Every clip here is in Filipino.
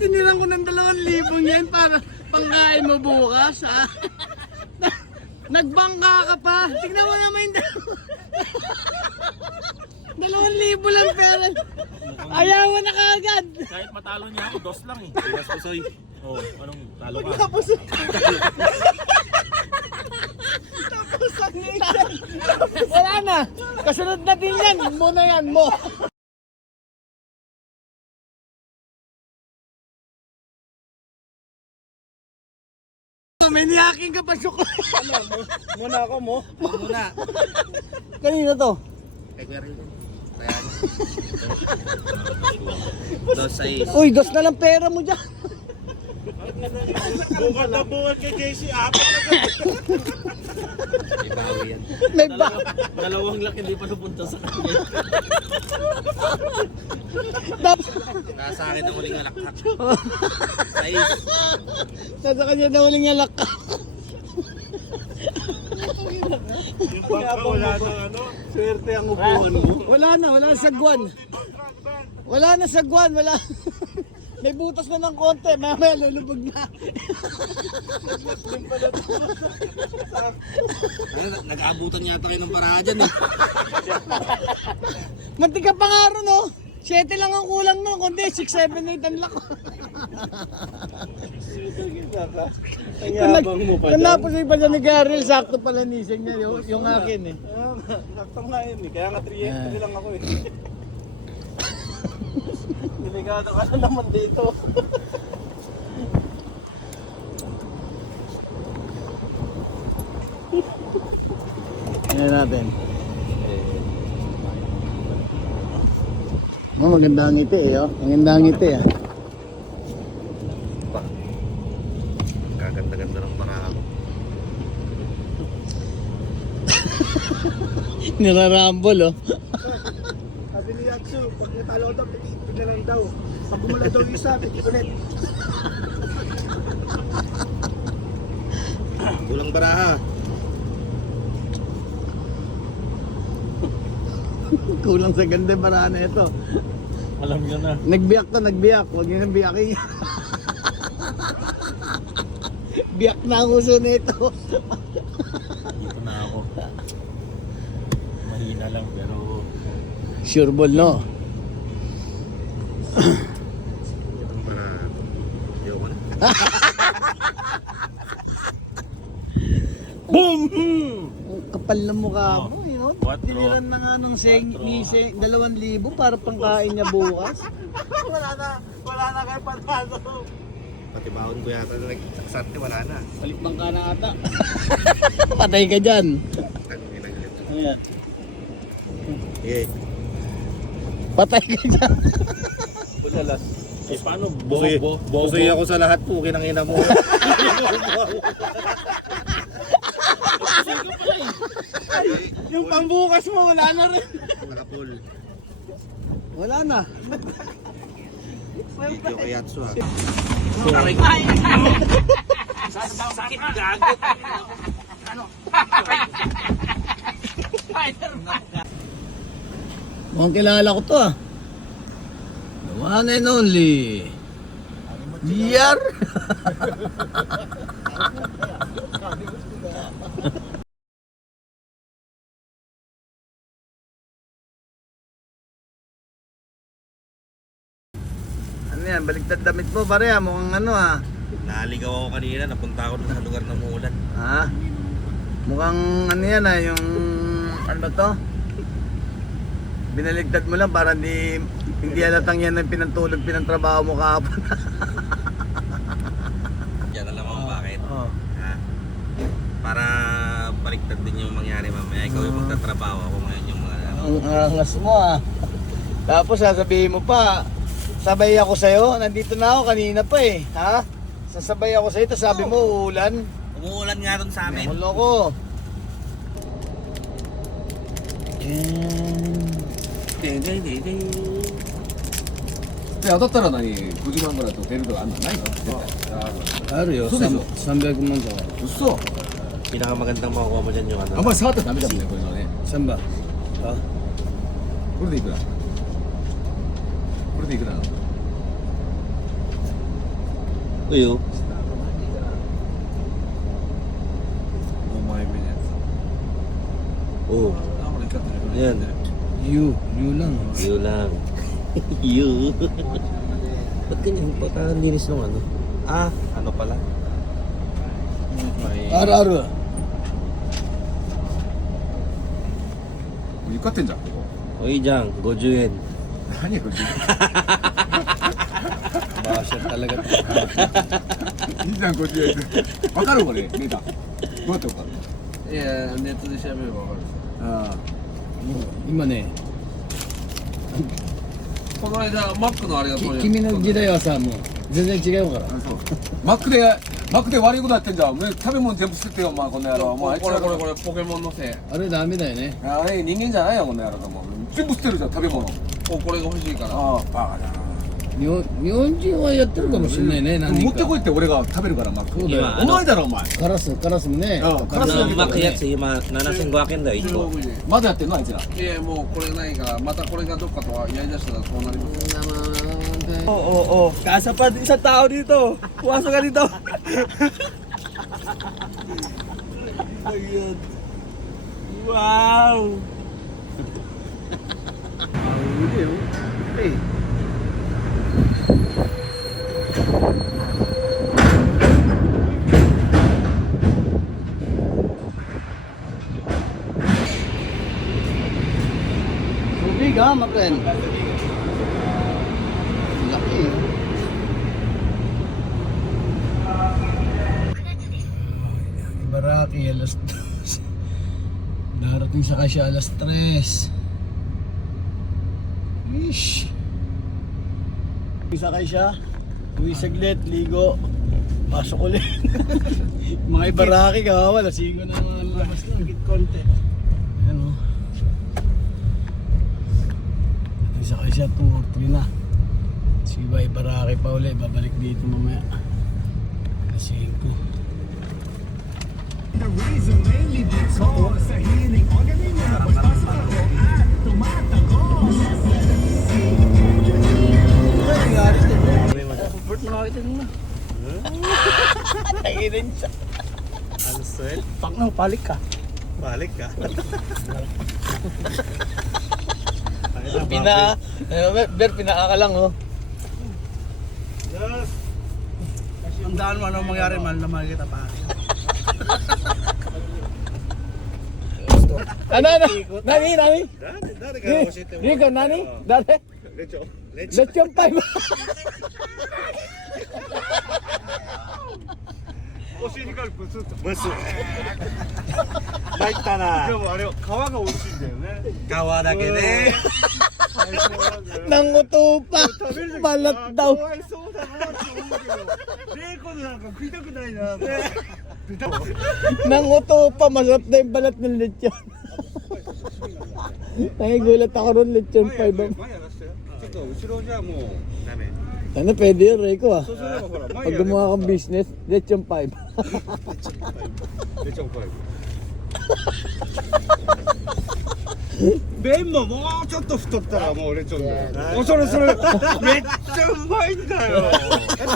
Tinirang ko ng 2,000 yan para pangkain mo bukas, ha? Nagbangka ka pa. Tignan mo naman yung 2,000 lang pera. Ayaw mo na kaagad. Kahit matalo niya ako, dos lang eh. Iwas pusoy. Oh, anong talo ka? Tapos ang ngipin. Wala na. Kasunod na din yan. Muna yan mo. May niyaking ka pa suko. Muna ako mo. Muna. Kanina to? Kaya kuya rin. Kaya dos sais. Uy, dos na lang pera mo dyan. Bukat na bukat kay JC. Apat na ka. May bawi yan. May ba? Dalawang laki hindi pa napunta sa kanya. Nasa akin ang huling alakhak. Sais. Nasa kanya na huling alak ka. Yung bangka wala na ano. Swerte ang upuan mo. Wala na sagwan. Wala na sagwan, wala. May butas na ng konti, mamaya lulubog na. Nag-aabutan yata kayo ng paraha dyan eh. Mantik ka pa nga ron, no? 7 lang ang kulang no, kundi 6, 7, 8 ang lako. Ang yabang mo pa Kung dyan. napusoy pa dyan ni Garrel, sakto pala nising niya, yung akin eh. Sakto nga yun eh. Kaya nga 3 lang ako eh. Delikado ka na naman dito. Ayan natin. Oh, maganda ang ngiti eh, oh. Maganda ang ngiti ah. Kaganda-ganda ng paraha ko. Nirarambol oh. Sabi ni Yatsu, pag natalo daw, tignan lang daw. Pag bumala daw yung isa, tignan ulit. Kulang baraha. Kulang sa ganda para na ito. Alam nyo na. Nagbiyak to, nagbiyak. Huwag nyo nang biyakin. Biyak na ang uso nito. Dito na ako. Mahina lang pero... Sure ball, no? Itong baraha. Ayoko na. Boom! Ang kapal na mukha Oh. mo, you know? Quatro. Tiniran na nga nung 2,000 para pangkain niya bukas. Wala na kayo panalo. Pati baon ko yata na nagsaksarte, wala na. Balik bangka na ata. Patay ka dyan. Ayan. Eh, Patay ka dyan. bulalas. Eh paano? Busoy ako sa lahat po, kinangina mo. Yung pambukas mo, wala na rin. Wala pool. Wala na. Video kay Yatsu ha. Sakit gago. Mukhang kilala ko to ah. The one and only. Yar! Ano yan? Baligtad damit mo pare ah. Mukhang ano ah. Naligaw ako kanina, napunta ako sa lugar ng umulan. Ha? Mukhang ano yan ah. Yung ano to? Binaligtad mo lang para hindi halatang yan ang pinantrabaho mo kahapon. Yan alam mo bakit? Oh. Ha? Para baliktad din yung mangyari mamaya. Ikaw yung magtatrabaho, ako ngayon yung mga ano. Ang angas mo ah. Tapos sasabihin mo pa, sabay ako sa'yo, nandito na ako kanina pa eh. Ha? Sasabay ako sa'yo, tapos sabi mo uulan. Umuulan nga ron sa amin. Nakulo ko. Yan. で当たったら何50万ぐらいと出るとかあんのないのあるよ、そうでしょ300万とか。嘘 Pinakamagandang makukuha mo dyan yung ano. あんまり触ったらダメだもんねこれはね3番。あ、これでいくらこれでいくら Uyo. Oh, yan. You lang. You lang. You. Ba't ganyan? Ba't ang linis nung ano? Ah, ano pala? Araw-araw. 受かってんじゃんここ Oy, Jang, 50 yen. 何これ Basher talaga. いいじゃん50円分かるこれ値段どうやって分かるいやネットで調べればわかるあ今ね、この間マックのあれが取れる君の時代はさ、もう全然違うから。あそうマックで悪いことやってんじゃんお前食べ物全部捨ててよお前この野郎お前あいつらこれポケモンのせいあれダメだよね。あれ人間じゃないよこの野郎も全部捨てるじゃん食べ物これが欲しいからああバカだな日本人はやってるかもしれないね。何人か持ってこいって俺が食べるからマックそうだよ今お前だろお前カラスもね。ああカラス Ang Macやつ今7500円だよ、1個。 16でまだやってんのあいつらいやもうこれないからまたこれがどっかとはやりだしたらそうなりますOo. Kasa pa isang tao dito. Pumasok ka dito. Ayun. Wow. Tubig ha, Mapen. Laki. Baraki, alas 2. Darating sa kasya alas 3. Ish. Sakay siya. Uwi saglit, ligo. Pasok ulit. Mga ibaraki ka, wala sigo na mga labas na. Content. Ayan o. Sakay siya 2 or 3 na. Si Ibaraki pa ulit, babalik dito mamaya. Alas 5. The reason mainly because sa hiling organismo na pagpasok ako at tumatagos. Comfort mo nakakita nyo. Tanginin siya. Ang swell? Pak na, palik ka. Balik ka. Pinaka ka lang oh. Ang daan mo anong mangyari, mahal na mahal kita pa. Nani? Rico, nani? Dati? Lechon 5. お尻からブスッと。ブス。入ったな。でもあれは皮が美味しいんだよね。皮だけね。 Nanguto pa. 食べる時 Balat あ daw. かわいそうだなって思うけど、ベーコンなんか食いたくないなって。 Nanguto pa. Masarap na yung balat ng lechon. Nagulat ako ron, lechon 5. 前やらせてよ。ちょっと後ろじゃもうダメ。 Ano, pwede yun, Rico ah. そうすればほら Pag gumawa kang business, lechon 5. レチョンパイプ。麺ももうちょっと太ったらもうレチョンだよ。おそれめっちゃうまいんだよ。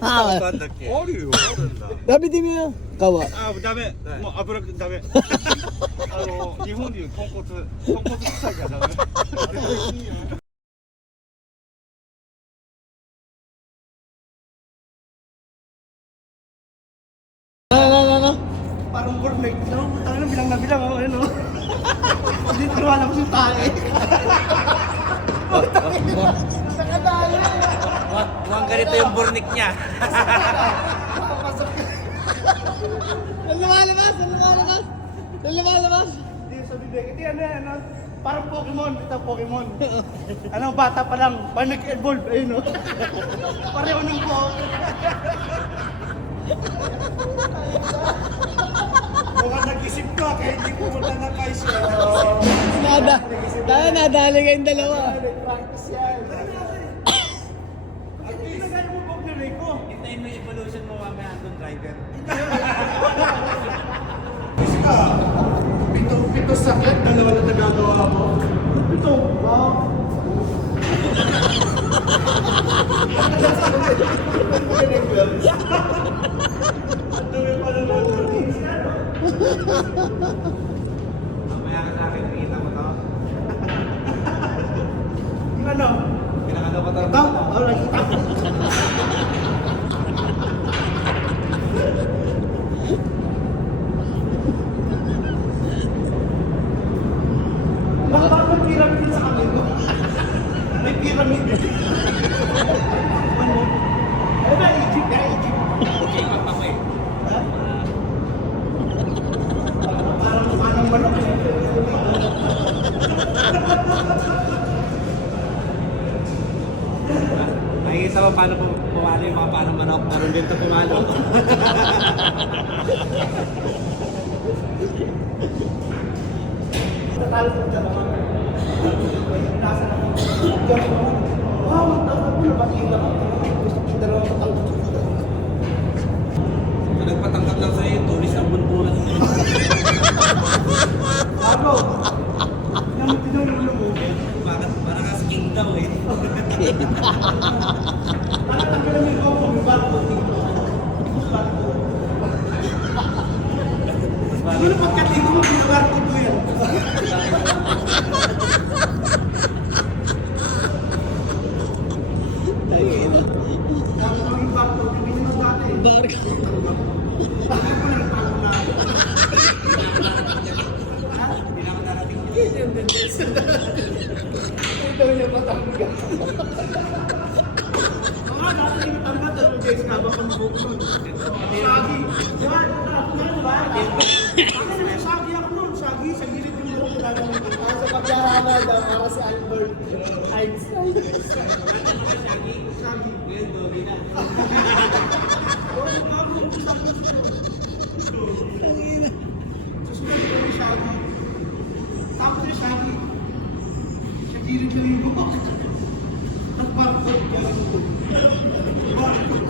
なんだっけ？あるよ。あるんだ。 Dapat din mo yun, kawa. あ、ダメ。もう油ダメ。日本でいう豚骨臭いからダメ。Ano? Parang burnek. Tangin na bilang na bilang ako, ano? Hindi ko alam kung yung tae. Mukhang ganito yung burnik niya. Lumalabas! Hindi sa bibig. Hindi ano. Parang Pokemon. Ito Pokemon. Ano, bata pa lang. Parang nag-evolve. Ayun, no? Pareho ng buhok. Mukhang nag-isip ka kaya hindi pumunta na kay siya. Nadali kayong dalawa. Practice yan. At least, nagaya mo buhok ni Rico. Hintayin mo yung evolution mo mamaya doon, driver. Kasi ka, pito sakit, dalawa na nagagawa mo. Ito, wow. Mamaya ka sa akin, nakita mo to. Yung ano? Pinakano ko to. Ito? Oh, nakita ko. Bakit may pyramid sa kamay ko? May pyramid. Ano ba? Egypt? Egypt. Ha? Parang mukha ng manok. Makikita mo paano pumalo yung mga panang manok. Parang dito pumalo. Tatalo ko dyan ako. Nasa na ako. Wow, magtawag ko na bakila ka. Gusto ko dalawa matangkot ko. Kung nagpatangkap lang sa'yo, tulis ang buntulan. Ano? Yung tinulong mo. Parang ka king daw eh. Para tanggalin mo yung may barko dito. Siguro pagkatingin mo, may barko mo yan. Tapos maging barko, bibili mo dati. Barko. Bakit mo lang barko na? Ito yung matanggal. Oo, dati yung matanggal. Dalawang beses na ba pang buko nun? Sagi. Yan, ano ba? Sagi ako nun. Sagi, sa gilid yung buko ko lang. Sa pagyarama daw, para si Albert Einstein. Sagi. Ngayon, dogi na. Oo, ako yung usapin siya. Susunod ko yung Sagi. Tapos yung Sagi. Sa gilid yung buko. Nagbarkod ka lang ito. Barkod.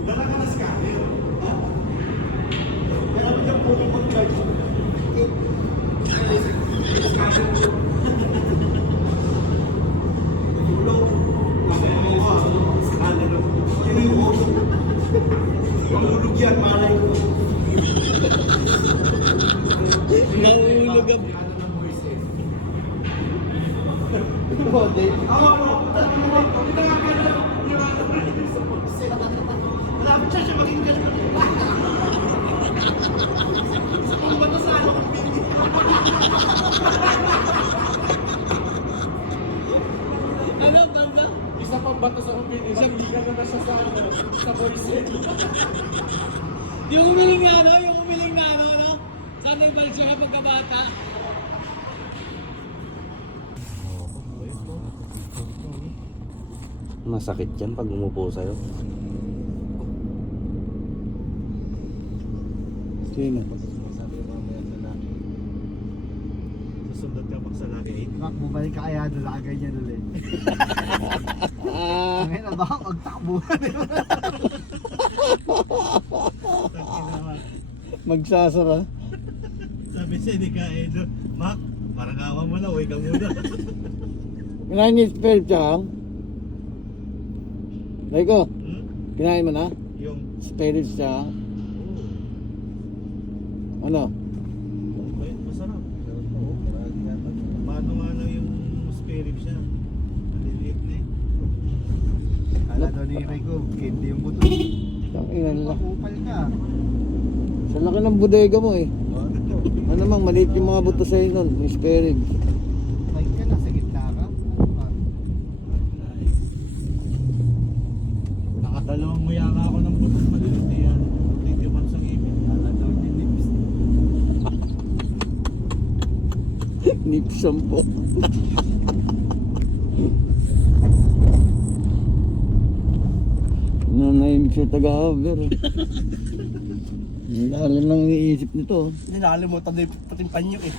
Nakakalas ka. Ha? Kaya naman yung puno mag-charge. Mahulog yan, malay ko. Mahulog ang... Malapit siya maging ganun. Ang bato sa ano kong pili. Ano ba? Isa pang bato sa kupili. Isang di ka na siya sa voice. Yung umiling nga no? Sana ibalik siya kapag kabata. Masakit yan pag umupo sa'yo. Sino? Susundot ka pag sa laki. Mak, bumalik ka kaya doon, nakagay niya doon eh. Ngayon na ba, magtakbuhan eh. Magsasara. Sabi siya, hindi ka Edo. Mac, parang awa mo na, uwi ka muna. Kinain niyo spell siya? Laiko, Hmm? kinain mo na? Yung, Spell siya? Ano? masarap. Paano nga lang yung spirit siya? Maliliit na eh. Kala daw ni Rico, candy yung buto. Tanginan lang. Makupal ka. Sa laki ng bodega mo eh. Ano namang maliit yung mga buto sa'yo nun, yung spare ribs. Fight ka, nasa gitna ka. Ano pa? Nakadalawang muya nga ako ng butong maliliit eh yan. Titiman sa ngipin. Kala daw ni Lips. Nipsam po. Nanahimik siya taga-haber. Ang lalim lang iniisip nito. Hindi, nakalimutan na yung pating panyo eh.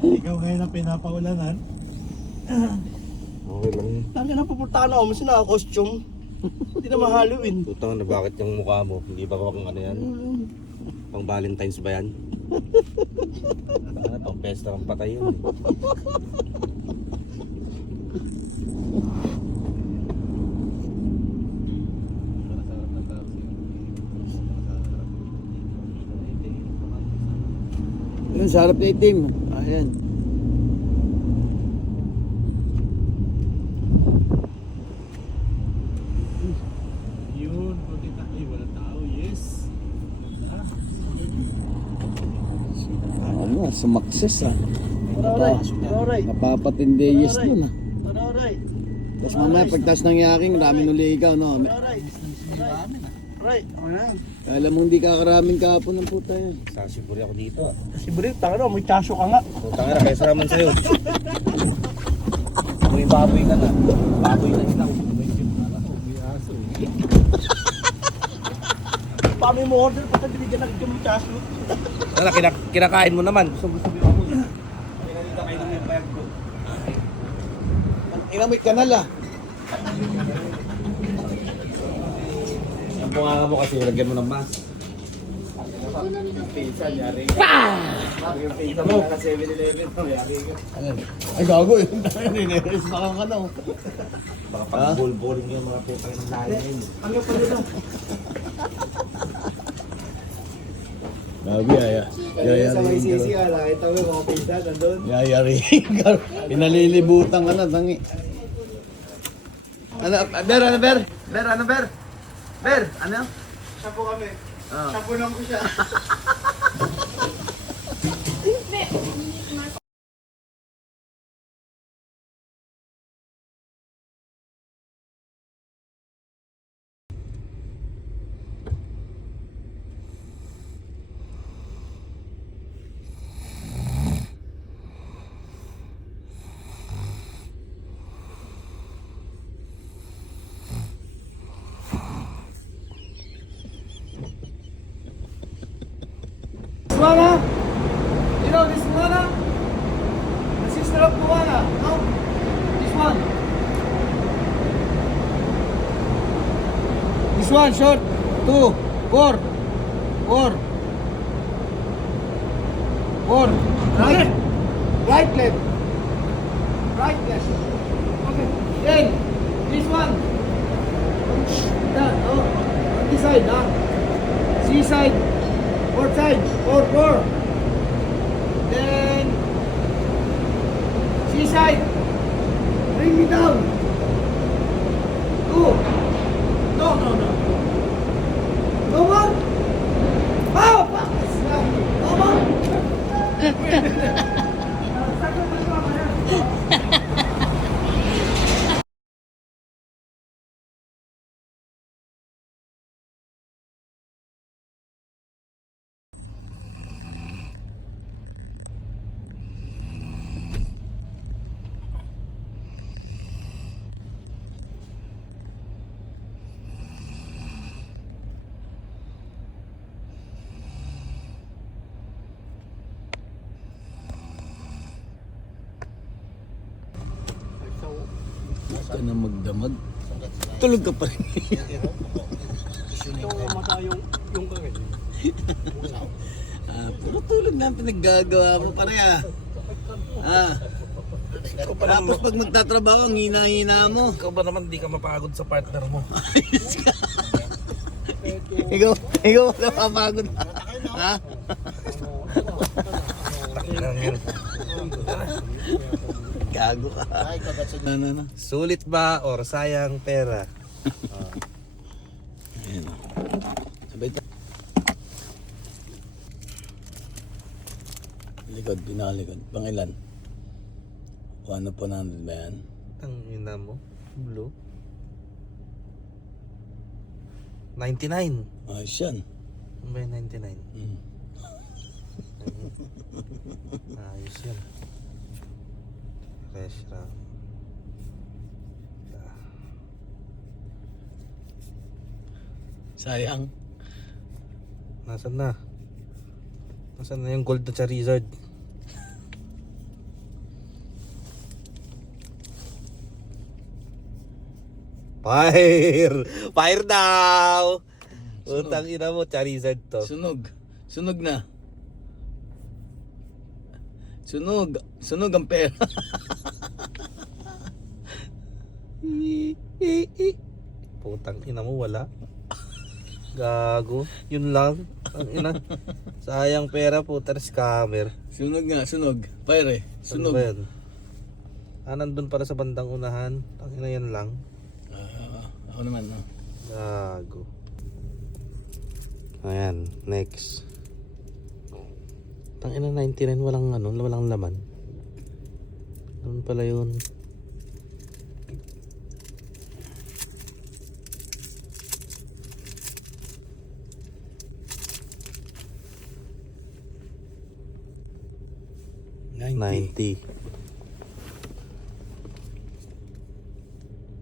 Ikaw ngayon ang pinapaulanan. Okay lang yun. Lagi na pupuntahan ako, mas naka-costume. Hindi na ma-Halloween. Tutang na bakit yung mukha mo? Hindi ba kung ano yan? Pang Valentine's ba yan? Ano, pang pesta ng patay yun. Yun, sa harap na itim. Ayan. Yun, kunti na. Ay, wala tao. Yes. Ano, sumakses ah. Alright. Napapatindi yes dun ah. Alright. Tapos mamaya pagtas ng yaking, ramen uli ikaw, no? Alright. Right. Okay na. Alam mo hindi kakaramin kahapon ng puta yan. Sasiburi ako dito. Si Bri, tanga na, may tasyo ka nga. Putang ina, kaysa naman sa'yo. May baboy ka na. Baboy na ilaw. Paano mo order? Pata binigyan lang yung tasyo. Ano, kinakain mo naman. Gusto ako na. Inamoy kanal ah. Ang bunganga mo kasi lagyan mo ng mask. Kita mo? Ka 7-Eleven, yari ka. Ay gago yun. Nineres pa kang ano. Baka pag ball-balling yung mga putang ng lahi na yun. Ano pa nila? Gabi aya. Yayari. Nakita mo yung mga pisa nandun. Yayari. Pinalilibutan ka na, tangi. Ano, Ber, ano, Ber? Ber, ano, Ber? Ber, ano? Siya po kami. Ah. Siya po lang ko siya. Luana? You know this Luana? The sister of Luana? No? This one. This one, short. 2, 4. 4. 4. Right. Right, left. Right, left. Okay. Then, this one. That, oh, this side, ah. C side. 4 side. 4, 4. Then, C side. Bring me down. 2. No. No more. Oh, practice na. No more. Ka na magdamag. Tulog ka pa rin. Puro tulog na ang pinaggagawa mo pare ah. Tapos pag magtatrabaho, ang hina-hina mo. Ikaw ba naman di ka mapagod sa partner mo? ikaw napapagod. Ha? Gago ka. Ano. Sulit ba or sayang pera? Ayan. Sabay tayo. Likod, pinakalikod. Pangilan? 1 upon 100 ba yan? Ang ina mo? Blue? 99. Ayos yan. Ano ba yung 99? Ayos yan. Restaurant. Sayang. Nasaan na? Nasaan na yung gold na Charizard? Fire! Fire daw! Utang ina mo, Charizard to. Sunog na. Sunog ang pera. Putang ina mo, wala. Gago. Yun lang. Ang ina. Sayang pera po, scammer. Sunog nga, sunog. Fire eh. Saan Sunog. ba yan? Nandun para sa bandang unahan. Ang ina yan lang. Ako naman, no? Gago. Ayan, next. Tangina 99 walang walang laman. Ano pala yun? $90.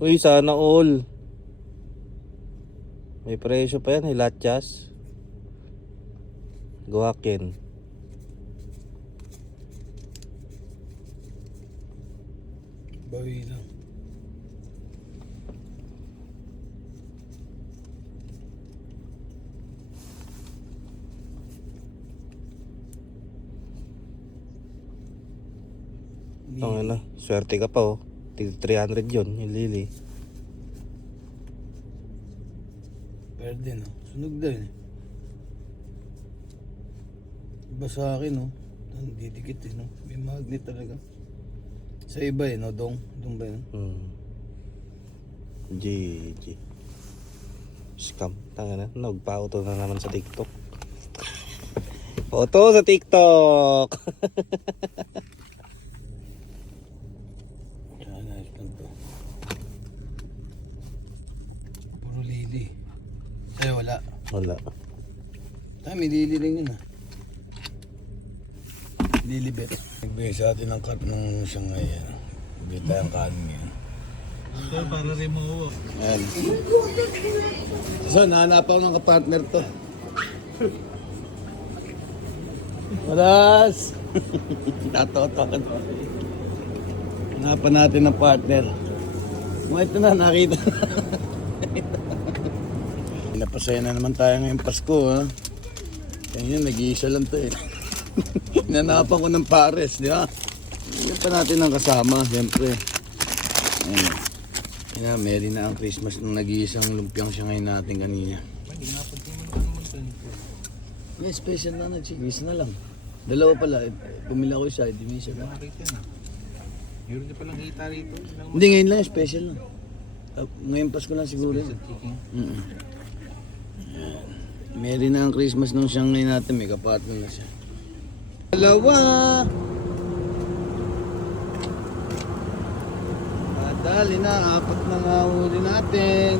Uy, sana all. May presyo pa yan, hilatyas. Guwakin. Bawi lang. Tangina, swerte ka pa oh. 300 yun, yung lili. Pwede, no? Sunog din. Iba sa akin, no? Didikit, eh, no? May magnet talaga. Sa iba, eh, no? Dong ba yun? GG. Scam. Tangina, nagpa-auto na naman sa TikTok. Auto sa TikTok! Yan, ayos lang to. Puro lili. Ay, wala. Wala. May lili rin yun, ah. Lilibet. Nagbigay sa atin ng ng Shanghai, yan. Bigay tayong kanin yan. Sir, para rin mo. Ayan. So, nahanap ako ng kapartner to. Malas! Natoto ka to. Hanapan natin ng partner. Ito na, nakita. Napasaya na naman tayo ngayong Pasko, ha? Kaya yun, nag-iisa lang to, eh. Hinanapan ko ng pares, di ba? Yan pa natin ang kasama, siyempre. Ayan. Kaya meron na ang Christmas nung nag-iisang lumpiang siya ngayon natin kanina. May special na nag-sigwis na lang. Dalawa pala, pumila ko isa, hindi may isa lang. Meron niya palang kita rito. Hindi, ngayon lang, special lang. Ngayon Pasko lang siguro. Ayan. Meron na ang Christmas nung siyang ngayon natin, may kapatid na siya. Dalawa! Dali na, 4 na nga huli natin.